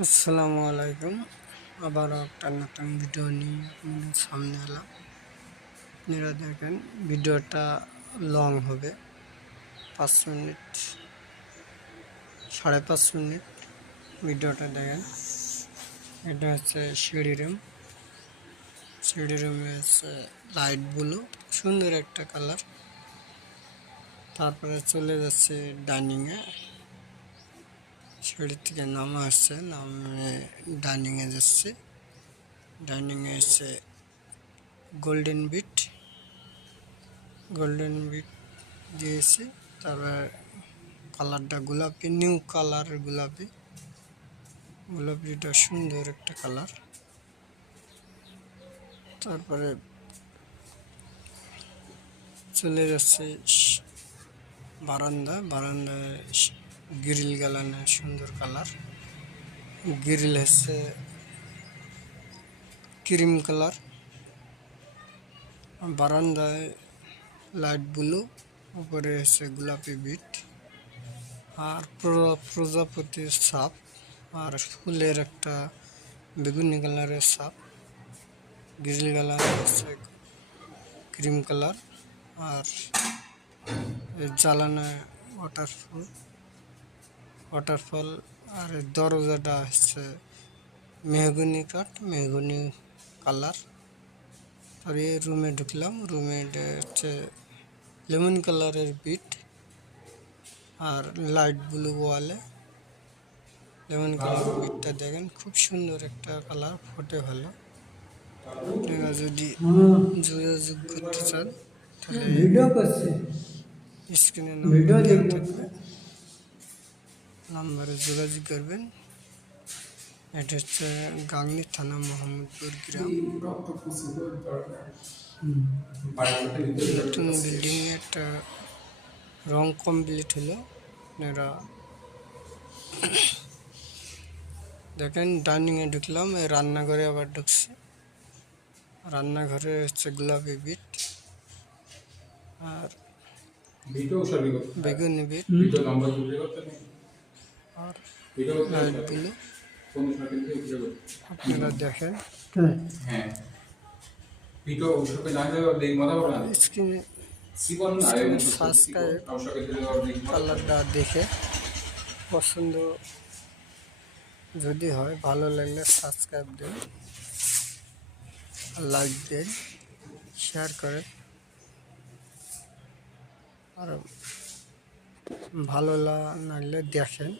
আসসালামু আলাইকুম। আবারও একটা নতুন ভিডিও নিয়ে আপনাদের সামনে এলাম। আপনারা দেখেন ভিডিওটা লং হবে, 5 মিনিট, 5.5 মিনিট ভিডিওটা দেখেন। এটা হচ্ছে সিঁড়ি রুমে হচ্ছে লাইট ব্লু, সুন্দর একটা কালার। তারপরে চলে যাচ্ছে ডাইনিংয়ে, সিঁড়ি থেকে নামা আসছে, নামে ডাইনিংয়ে যাচ্ছে। ডাইনিংয়ে এসে গোল্ডেন বিট দিয়েছি। তারপর কালারটা গোলাপি, নিউ কালার গোলাপিটা সুন্দর একটা কালার। তারপরে চলে যাচ্ছে বারান্দায় গ্রিল গালানো, সুন্দর কালার। গ্রিল হচ্ছে ক্রিম কালার। বারান্দায় লাইট ব্লু, উপরে হচ্ছে গোলাপি বিট আর প্রজাপতির সাপ, আর ফুলের একটা বেগুনি কালারের সাপ। গ্রিল কালার হচ্ছে ক্রিম কালার, আর জ্বালানো ওয়াটারফল। আর দরজাটা হচ্ছে মেহগনি কালার। আর এই রুমে ঢুকলাম, রুমে হচ্ছে লেমন কালারের বিট আর লাইট ব্লু ওয়ালে লেমন কালার বিটটা দেখেন, খুব সুন্দর একটা কালার, ফোটে ভালো। আপনারা যদি যোগাযোগ করতে চান তাহলে স্ক্রিনে নাম্বার দেওয়া থাকবে, নাম্বারে যোগাযোগ করবেন। এটা হচ্ছে গাংনী থানা, মোহাম্মদপুর গ্রাম। নতুন বিল্ডিং একটা রং কমপ্লিট হলো। আপনারা দেখেন, ডাইনিংয়ে ঢুকলাম, রান্নাঘরে আবার ঢুকছে। রান্নাঘরে হচ্ছে গোলাপি বিট আর বেগুনি বিট আর লাইট ব্লু। আপনারা দেখেন স্ক্রিনে সাবস্ক্রাইব কালারটা দেখে পছন্দ যদি হয়, ভালো লাগলে সাবস্ক্রাইব দেন, লাইক দেন, শেয়ার করেন। আর ভালো লাগলে দেখেন।